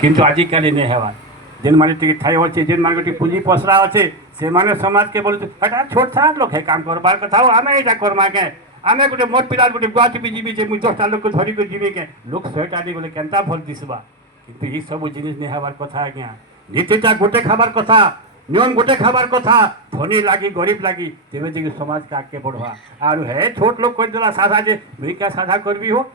किंतु आजिकल नहीं हेवा जेन माने टिके ठाई अच्छे जेन माने टिके पुंजी पसरा अच्छे से माने समाज के बोलते हटा छोट छाट लोग है काम करबार कथा हो आमे एटा करमा के आमे गोटे मोट पिलार गोटे गुआ टिपी जीवी जे मुई 10टा लोग को धरी को जीवी के लोग 100टा दी बोले केनता भल दिसबा किंतु ई सब जिनिस नहीं हेबार कथा आज्ञा नीतिटा गोटे खाबार कथा नियम गोटे खाबार कथा धनी लागी गरीब लागी तेबे जे समाज का आगे बढ़वा आर हे छोट लोग कहि देला साधा जे मुई क्या साधा करबी हो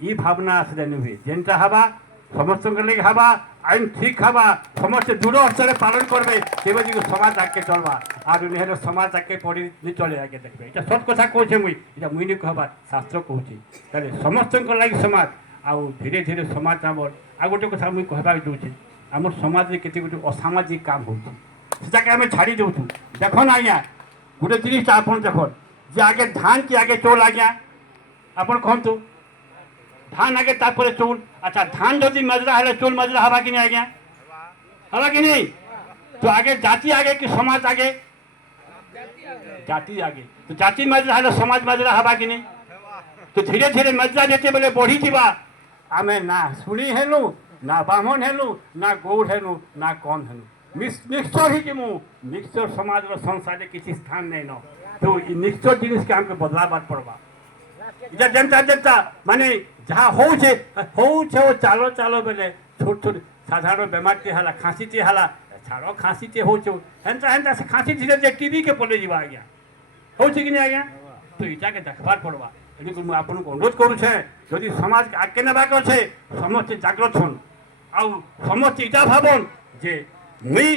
ई भावना आसले नुहे जेनटा हवा समस्त लगे हवा आईन ठीक हवा समस्त दृढ़ हस्ते पालन करबे तेबे जे समाज आगे चलवा आर नेहर समाज आगे पड़ी नहीं चले आगे देखबे এটা সত কথা কইছে মুই এটা মুই নি कहबा शास्त्र कहूची তাহলে समस्त लागि समाज आउ धीरे धीरे समाज आमर आ गोटे कथा मुई कहबा दउची आमर समाज रे केते गोटे असामाजिक काम होउची सेटा के हमें छाड़ी देउछु देखो ना आज्ञा गोटे जिनिस आपन देखो जे आगे धान की आगे चोल आज्ञा आपन कहंतु धान आगे तापर चौल अच्छा धान जदि मजरा है चोल मजरा हवा कि नहीं आज्ञा हवा कि नहीं तो आगे जाति आगे कि समाज आगे जाति आगे तो जाति मजरा है समाज मजरा हवा कि नहीं तो धीरे धीरे मजरा देते बोले बढ़ी थी आमे ना शुणी हेलु ना ब्राह्मण हेलु ना गौड़ हेलु ना कौन हेलु मिक्सचर ही मु मिक्सचर समाज संसार किसी स्थान नहीं न तो मिक्सचर जिनिस के हमके बदलाव पड़वा इधर जनता जनता माने जहाँ हो चालो चालो बेले छोट छोट साधारण बेमार टे हला खाँसी टे हला छाड़ो खाँसी टे हो हेन्ता हेन्ता से खाँसी धीरे धीरे टीबी के पड़े जीवा आज्ञा हो कि नहीं आज्ञा तो इटा के देखबार पड़वा एणुक मुझे आपन को अनुरोध करुछे यदि समाज के आगे नेबाक अच्छे समस्ते जाग्रत हन आउ समस्ते इटा भावन जे मुई